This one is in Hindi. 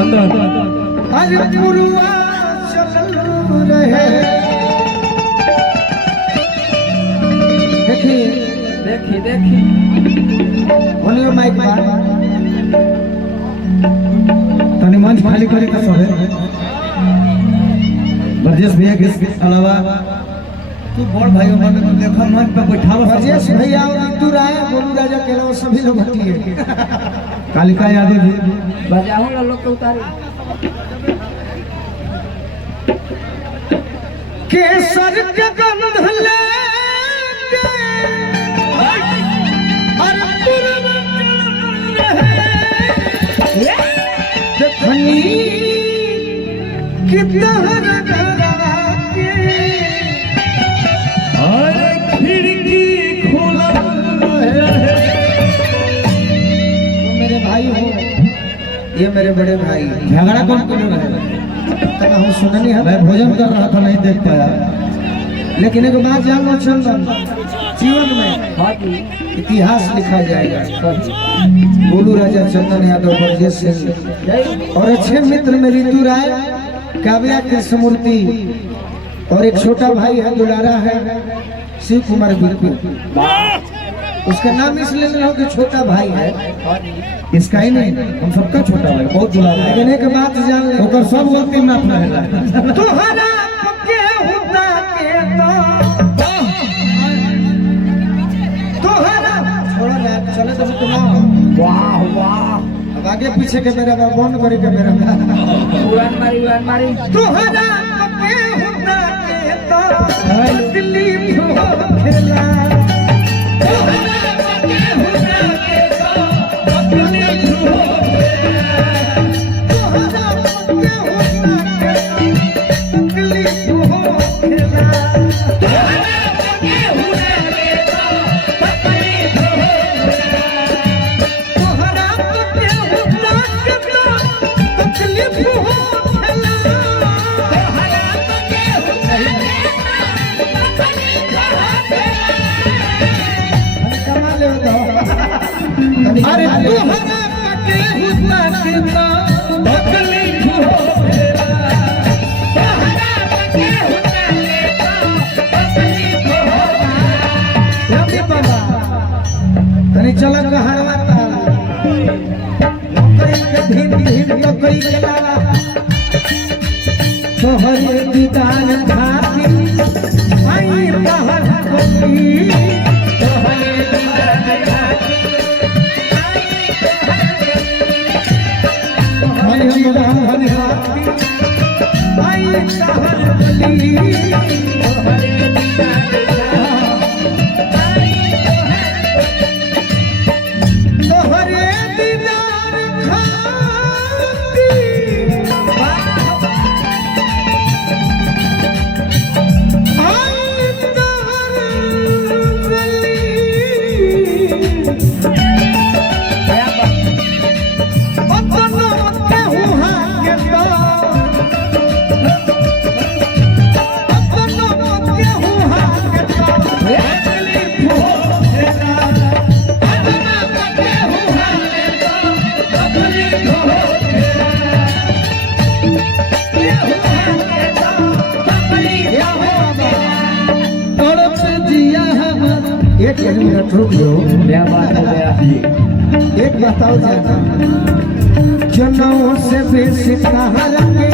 हर पुरवा चल रहे। देखी देखी देखी बोलियो माइक बार तने मंच खाली करे का सब है। ब्रजेश भैया के अलावा तू बड़ भाई मन को देखा मंच पे बैठावा। ब्रजेश भैया और तू राय गोलू राजा के अलावा सभी लोग हटिए। कालिका यादव जी बजाओ ना लोग को उतारे। केसर के गंध लेके हर पुरवा चल रहे। देखनी कितना रगड़ा के और खिड़की खोला है। तुम मेरे भाई हो, ये मेरे बड़े भाई। झगड़ा कौन कर रहा है? तब हम सुननी है। मैं भोजन कर रहा था नहीं देख पाया, लेकिन एक बात जान लो चंदन, जीवन में इतिहास लिखा जाएगा। गोलू राजा चंदन यादव ब्रजेश सिंह और अच्छे मित्र में ऋतु राय, काव्या कृष्णमूर्ति और एक छोटा भाई है दुलारा है शिव कुमार बिल्कुल। उसका नाम इसलिए रहा कि छोटा भाई है, इसका ही नहीं हम सबका छोटा भाई बहुत दुलारा है। लेकिन एक बात जान ले, ओकर सब गलती माफ रहेला। तोहरा पके होता के तोहरा छोड़ ना चले तो तुम। वाह वाह, अब आगे पीछे के मेरा बंद करे के मेरा उड़ान मारी तोहरा पके होता के तो दिल्ली खेला। अरे तोहरा पके हुआ के तो तकलीफ हो गया। तोहरा पके हुआ के तो तकलीफ हो गया। रवि बाबा तनी चला कहरवा ता नौकरी के धीन धीन तो कोई गला तोहरे दीदार खाती आई बाहर कोई तोहरे दीदार खाती एक मिनट रुक लो। क्या बात है? एक बताओ ज्यादा जनों से बेसी कहा लगे